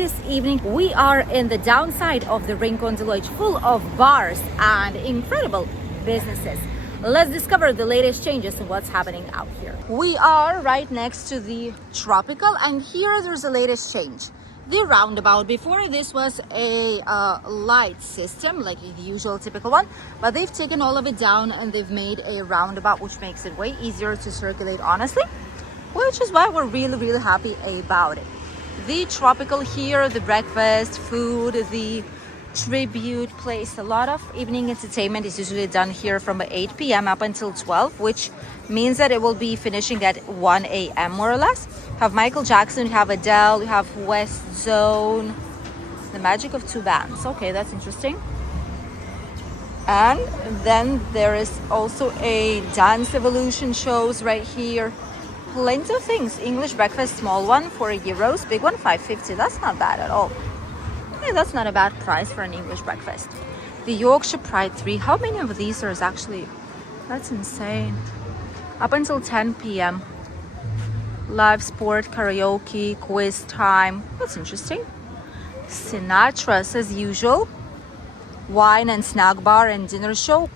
this evening we are in the downside of the Rincon de Loix, full of bars and incredible businesses. Let's discover the latest changes and what's happening out here. We are right next to the Tropical, and here there's the latest change. The roundabout, before this was a light system like the usual typical one, but they've taken all of it down and they've made a roundabout, which makes it way easier to circulate, honestly, which is why we're really happy about it. The Tropical here, the breakfast, food, the tribute place, a lot of evening entertainment is usually done here from 8 p.m. up until 12, which means that it will be finishing at 1 a.m. more or less. You have Michael Jackson, you have Adele, you have West Zone, the magic of two bands. Okay, that's interesting. And then there is also a dance evolution shows right here. Plenty of things. English breakfast, small one, €4, big one, $5.50. That's not bad at all. Yeah, that's not a bad price for an English breakfast. The Yorkshire Pride 3. How many of these are actually? That's insane. Up until 10 p.m. Live sport, karaoke, quiz time. That's interesting. Sinatra's as usual. Wine and snack bar and dinner show.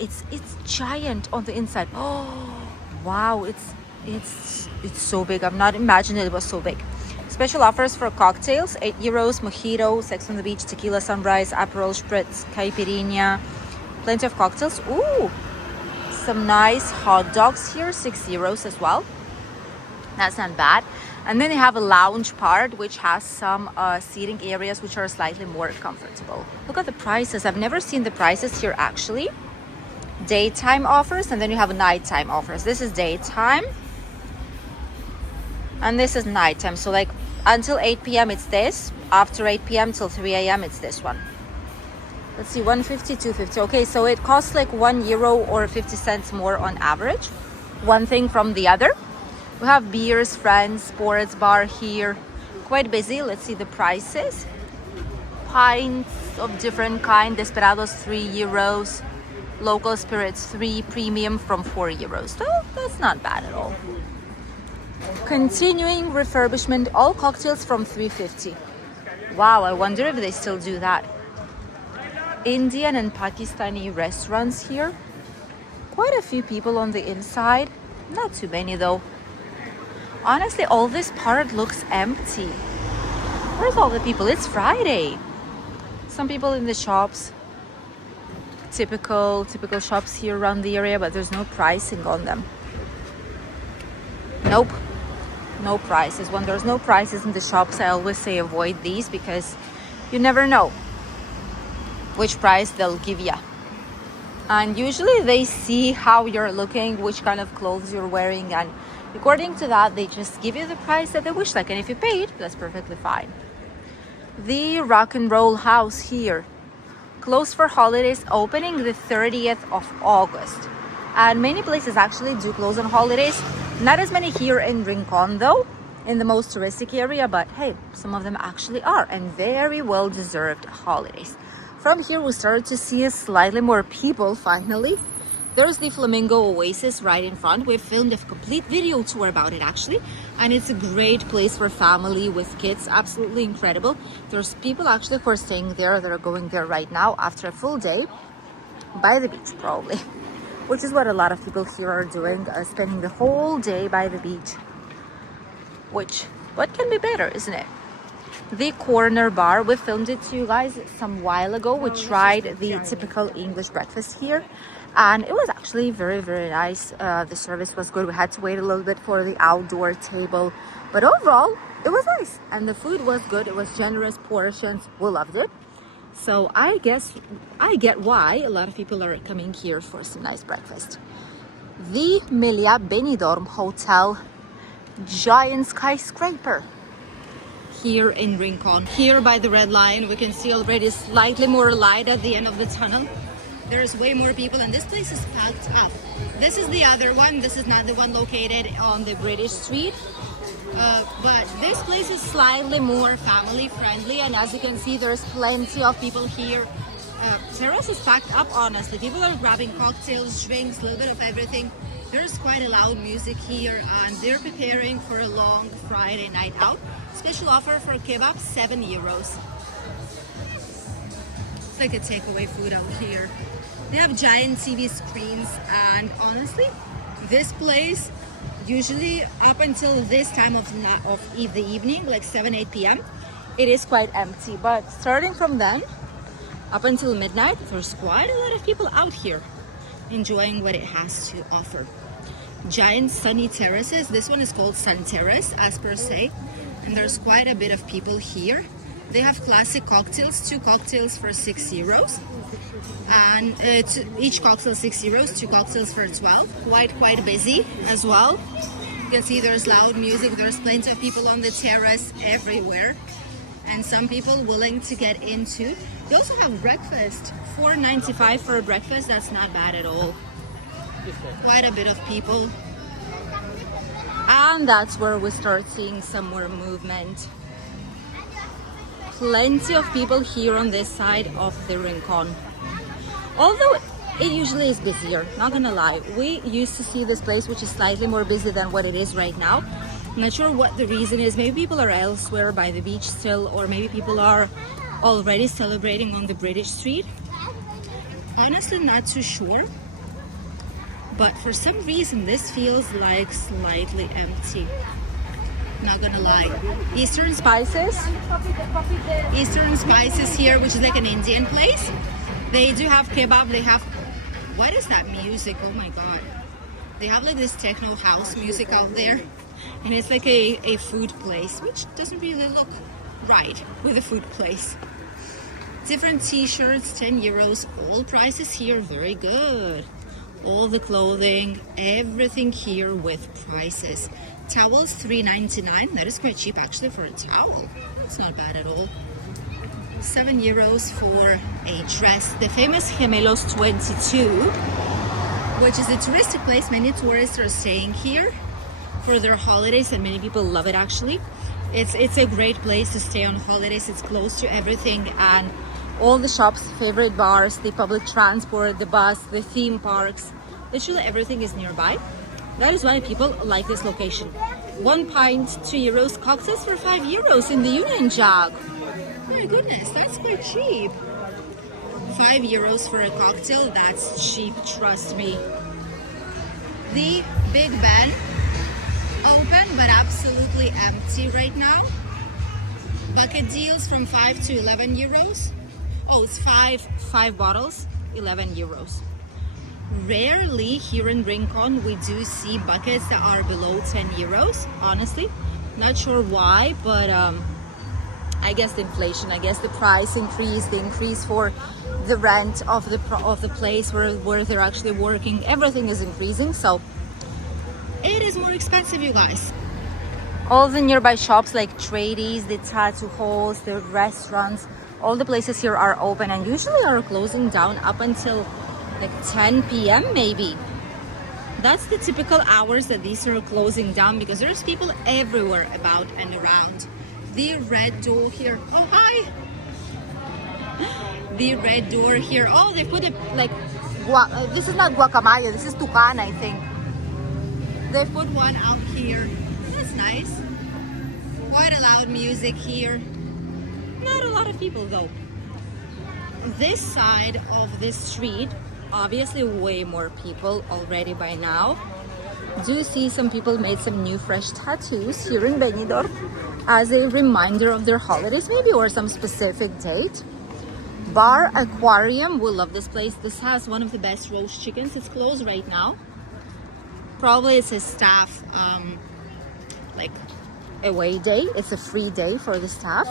It's giant on the inside. Oh, wow! It's so big. I've not imagined it was so big. Special offers for cocktails: €8, mojito, Sex on the Beach, tequila sunrise, Aperol spritz, caipirinha. Plenty of cocktails. Ooh, some nice hot dogs here, €6 as well. That's not bad. And then they have a lounge part which has some seating areas which are slightly more comfortable. Look at the prices. I've never seen the prices here actually. Daytime offers, and then you have nighttime offers. This is daytime and this is nighttime. So like until 8 p.m. it's this, after 8 p.m. till 3 a.m. it's this one. Let's see, 150, 250. Okay, so it costs like €1 or 50 cents more on average. One thing from the other. We have beers, friends, sports bar here. Quite busy. Let's see the prices. Pints of different kind. Desperados, €3. Local spirits, 3. Premium from €4. So that's not bad at all. Continuing refurbishment, all cocktails from $3.50. Wow, I wonder if they still do that. Indian and Pakistani restaurants here. Quite a few people on the inside. Not too many though. Honestly, all this part looks empty. Where's all the people? It's Friday. Some people in the shops. Typical shops here around the area, but there's no pricing on them. Nope. No prices. When there's no prices in the shops, I always say avoid these because you never know which price they'll give you. And usually they see how you're looking, which kind of clothes you're wearing, and according to that, they just give you the price that they wish like. And if you paid, that's perfectly fine. The Rock and Roll House here. Closed for holidays, opening the 30th of August. And many places actually do close on holidays. Not as many here in Rincon though, in the most touristic area, but hey, some of them actually are, and very well deserved holidays. From here we started to see slightly more people finally. There's the Flamingo Oasis right in front. We've filmed a complete video tour about it actually, and it's a great place for family with kids. Absolutely incredible. There's people actually who are staying there that are going there right now after a full day by the beach probably, which is what a lot of people here are doing, spending the whole day by the beach. Which, what can be better, isn't it? The Corner Bar, we filmed it to you guys some while ago. We tried the typical English breakfast here, and it was actually very nice. The service was good. We had to wait a little bit for the outdoor table, but overall it was nice, and the food was good. It was generous portions. We loved it. So I guess I get why a lot of people are coming here for some nice breakfast. The Melia Benidorm Hotel, giant skyscraper here in Rincon. Here by the red line, we can see already slightly more light at the end of the tunnel. There's way more people, and this place is packed up. This is the other one. This is not the one located on the British Street. But this place is slightly more family friendly, and as you can see, there's plenty of people here. Terrace is packed up, honestly. People are grabbing cocktails, drinks, a little bit of everything. There's quite a loud music here, and they're preparing for a long Friday night out. Special offer for kebab, 7 euros. It's like a takeaway food out here. They have giant TV screens, and honestly, this place, usually up until this time of the evening, like 7-8 p.m., it is quite empty. But starting from then, up until midnight, there's quite a lot of people out here enjoying what it has to offer. Giant sunny terraces. This one is called Sun Terrace, as per se, and there's quite a bit of people here. They have classic cocktails, 2 cocktails for 6 euros, and each cocktail 6 euros, 2 cocktails for 12. Quite busy as well. You can see there's loud music, there's plenty of people on the terrace everywhere, and some people willing to get into. They also have breakfast, 4.95 for a breakfast. That's not bad at all. Quite a bit of people, and that's where we start seeing some more movement. Plenty of people here on this side of the Rincon. Although it usually is busier, not gonna lie. We used to see this place which is slightly more busy than what it is right now. I'm not sure what the reason is. Maybe people are elsewhere by the beach still, or maybe people are already celebrating on the British street. Honestly, not too sure. But for some reason, this feels like slightly empty. Not gonna lie. Eastern Spices here, which is like an Indian place. They do have kebab. They have, what is that music? Oh my god. They have like this techno house music out there, and it's like a food place, which doesn't really look right with a food place. Different t-shirts, 10 euros. All prices here very good. All the clothing, everything here with prices. Towels, 3.99. That is quite cheap actually for a towel. It's not bad at all. 7 euros for a dress. The famous Gemelos 22, which is a touristic place. Many tourists are staying here for their holidays, and many people love it actually. It's a great place to stay on holidays. It's close to everything, and all the shops, favorite bars, the public transport, the bus, the theme parks. Literally everything is nearby. That is why people like this location. 1 pint, 2 euros, cocktails for 5 euros in the Union Jack. My goodness, that's quite cheap. 5 euros for a cocktail, that's cheap, trust me. The Big Ben, open but absolutely empty right now. Bucket deals from 5 to 11 euros. Oh, it's five bottles, 11 euros. Rarely here in Rincon we do see buckets that are below 10 euros, honestly. Not sure why, but I guess the inflation, I guess the price increase, the increase for the rent of the place where they're actually working, everything is increasing, so it is more expensive, you guys. All the nearby shops like tradies, the tattoo halls, the restaurants, all the places here are open and usually are closing down up until like 10 p.m. maybe. That's the typical hours that these are closing down, because there's people everywhere about and around. The red door here. Oh, hi! The red door here. Oh, they put it like, this is not guacamaya, this is tucan, I think. They put one out here. That's nice. Quite a loud music here. Not a lot of people though. This side of this street, obviously way more people already by now. Do see some people made some new fresh tattoos here in Benidorm as a reminder of their holidays maybe, or some specific date. Bar Aquarium, we love this place. This has one of the best roast chickens. It's closed right now. Probably it's a staff like away day. It's a free day for the staff,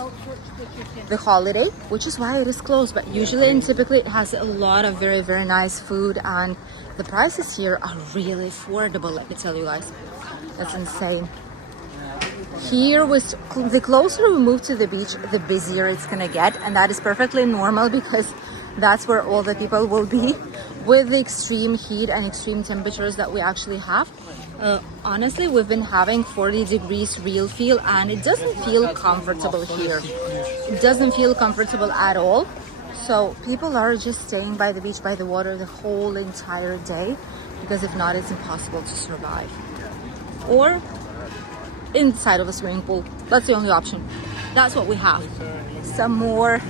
the holiday, which is why it is closed. But usually and typically it has a lot of very, very nice food, and the prices here are really affordable, let me tell you guys. That's insane. Here, the closer we move to the beach, the busier it's gonna get, and that is perfectly normal because that's where all the people will be with the extreme heat and extreme temperatures that we actually have. Honestly, we've been having 40 degrees real feel, and it doesn't feel comfortable here. It doesn't feel comfortable at all. So people are just staying by the beach, by the water the whole entire day. because if not, it's impossible to survive. Or inside of a swimming pool. That's the only option. That's what we have. Some more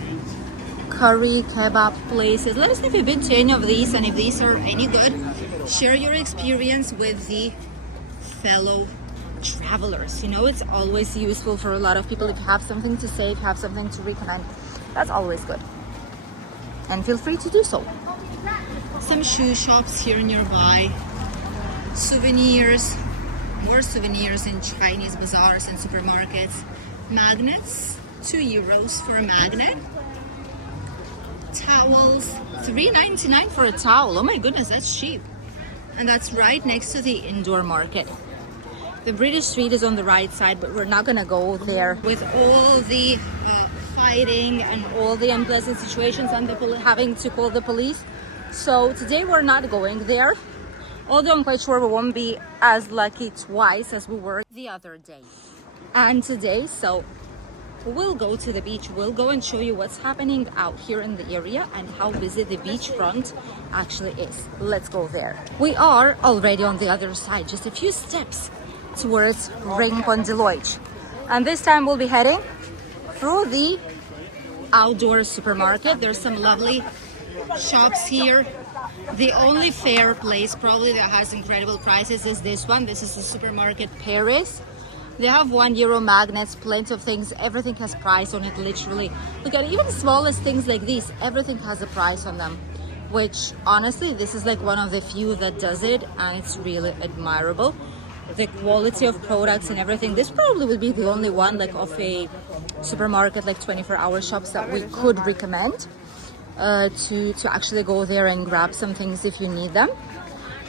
curry kebab places. Let us know if you've been to any of these and if these are any good. Share your experience with the fellow travelers. You know, it's always useful for a lot of people if you have something to say, if you have something to recommend. That's always good. And feel free to do so. Some shoe shops here nearby. Souvenirs. More souvenirs in Chinese bazaars and supermarkets. Magnets. €2 for a magnet. Towels. $3.99 for a towel. Oh my goodness, that's cheap. And that's right next to the indoor market. The British Street is on the right side, but we're not gonna go there with all the fighting and all the unpleasant situations and having to call the police. So today we're not going there, although I'm quite sure we won't be as lucky twice as we were the other day and today. So we'll go to the beach. We'll go and show you what's happening out here in the area and how busy the beachfront actually is. Let's go there. We are already on the other side, just a few steps towards Rincon de Loix. And this time we'll be heading through the outdoor supermarket. There's some lovely shops here. The only fair place probably that has incredible prices is this one. This is the supermarket Paris. They have €1 magnets, plenty of things. Everything has price on it, literally. Look at it, even the smallest things like these, everything has a price on them. Which honestly, this is like one of the few that does it, and it's really admirable. The quality of products and everything. This probably would be the only one like of a supermarket, like 24-hour shops that we could recommend to actually go there and grab some things if you need them.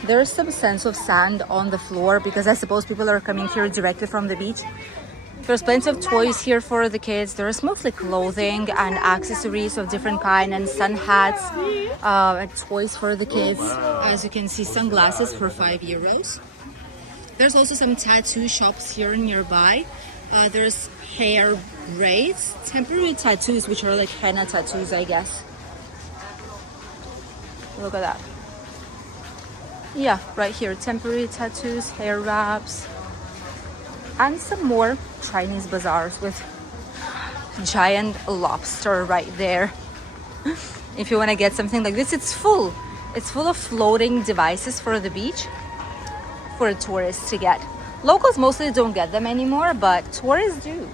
There's some sense of sand on the floor because I suppose people are coming here directly from the beach. There's plenty of toys here for the kids. There's mostly clothing and accessories of different kind and sun hats, toys for the kids. As you can see, sunglasses for €5. There's also some tattoo shops here nearby. There's hair braids, temporary tattoos, which are like henna tattoos, I guess. Look at that. Yeah, right here, temporary tattoos, hair wraps, and some more Chinese bazaars with giant lobster right there. If you want to get something like this, it's full of floating devices for the beach for tourists to get. Locals mostly don't get them anymore, but tourists do.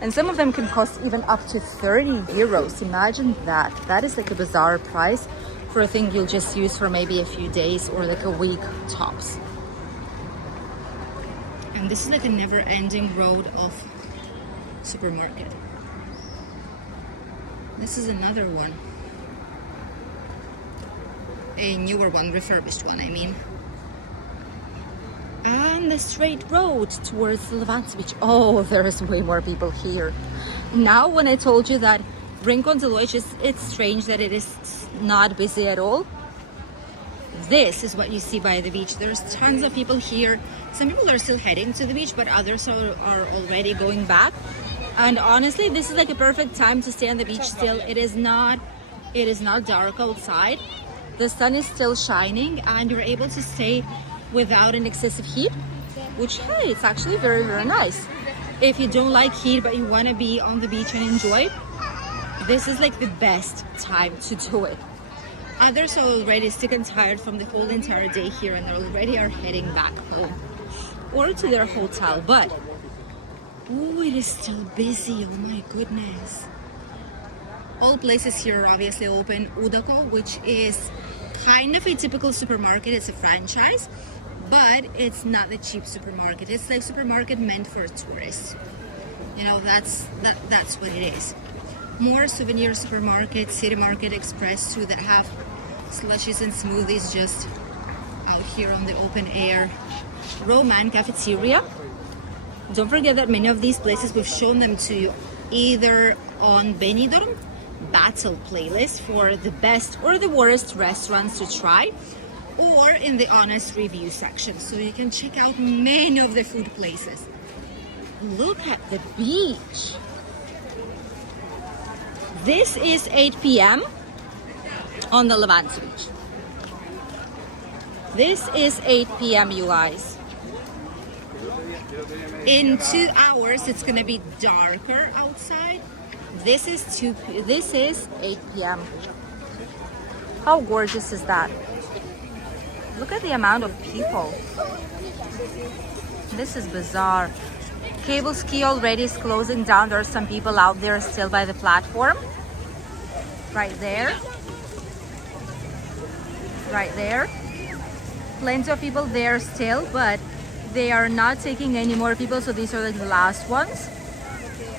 And some of them can cost even up to €30. Imagine that. That is like a bizarre price for a thing you'll just use for maybe a few days or like a week tops. And this is like a never-ending road of supermarket. This is another one. A newer one, refurbished one, I mean. And the straight road towards the Levante beach. Oh, there's way more people here. Now, when I told you that Rincon de Loix, it's strange that it is not busy at all. This is what you see by the beach. There's tons of people here. Some people are still heading to the beach, but others are already going back. And honestly, this is like a perfect time to stay on the beach still. It is not dark outside. The sun is still shining and you're able to stay without an excessive heat, which, hey, it's actually very, very nice. If you don't like heat but you want to be on the beach and enjoy, this is like the best time to do it. Others are already sick and tired from the whole entire day here and they already are heading back home or to their hotel. But oh, it is still busy. Oh my goodness. All places here are obviously open. Udako, which is kind of a typical supermarket, it's a franchise, but it's not the cheap supermarket. It's like supermarket meant for tourists. You know, that's what it is. More souvenir supermarkets, City Market Express too, that have slushies and smoothies just out here on the open air. Roman Cafeteria. Don't forget that many of these places, we've shown them to you either on Benidorm Battle playlist for the best or the worst restaurants to try, or in the honest review section, so you can check out many of the food places. Look at the beach. This is 8 p.m. on the Levante beach. This is 8 p.m. you guys. In 2 hours, it's gonna be darker outside. This is 8 p.m. How gorgeous is that? Look at the amount of people. This is bizarre. Cable ski already is closing down. There are some people out there still by the platform. Right there. Right there. Plenty of people there still, but they are not taking any more people, so these are like the last ones.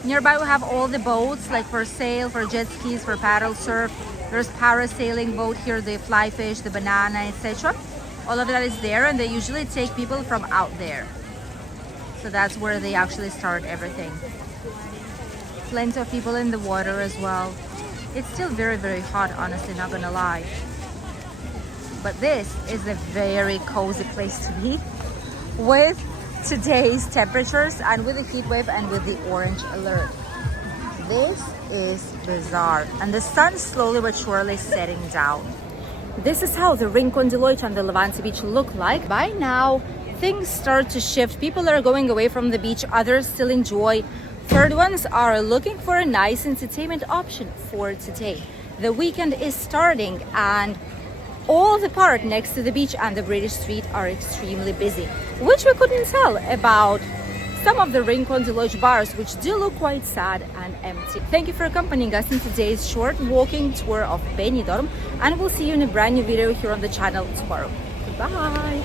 Nearby we have all the boats, like for sail, for jet skis, for paddle surf. There's parasailing boat here, the fly fish, the banana, etc. All of that is there, and they usually take people from out there. So that's where they actually start everything. Plenty of people in the water as well. It's still very, very hot, honestly, not gonna lie. But this is a very cozy place to be with today's temperatures and with the heat wave and with the orange alert. This is bizarre, and the sun slowly but surely setting down. This is how the Rincon de Loix and the Levante beach look like. By now, things start to shift. People are going away from the beach, others still enjoy. Third ones are looking for a nice entertainment option for today. The weekend is starting, and all the park next to the beach and the British Street are extremely busy, which we couldn't tell about some of the Rincon de Loix bars, which do look quite sad and empty. Thank you for accompanying us in today's short walking tour of Benidorm, and we'll see you in a brand new video here on the channel tomorrow. Goodbye!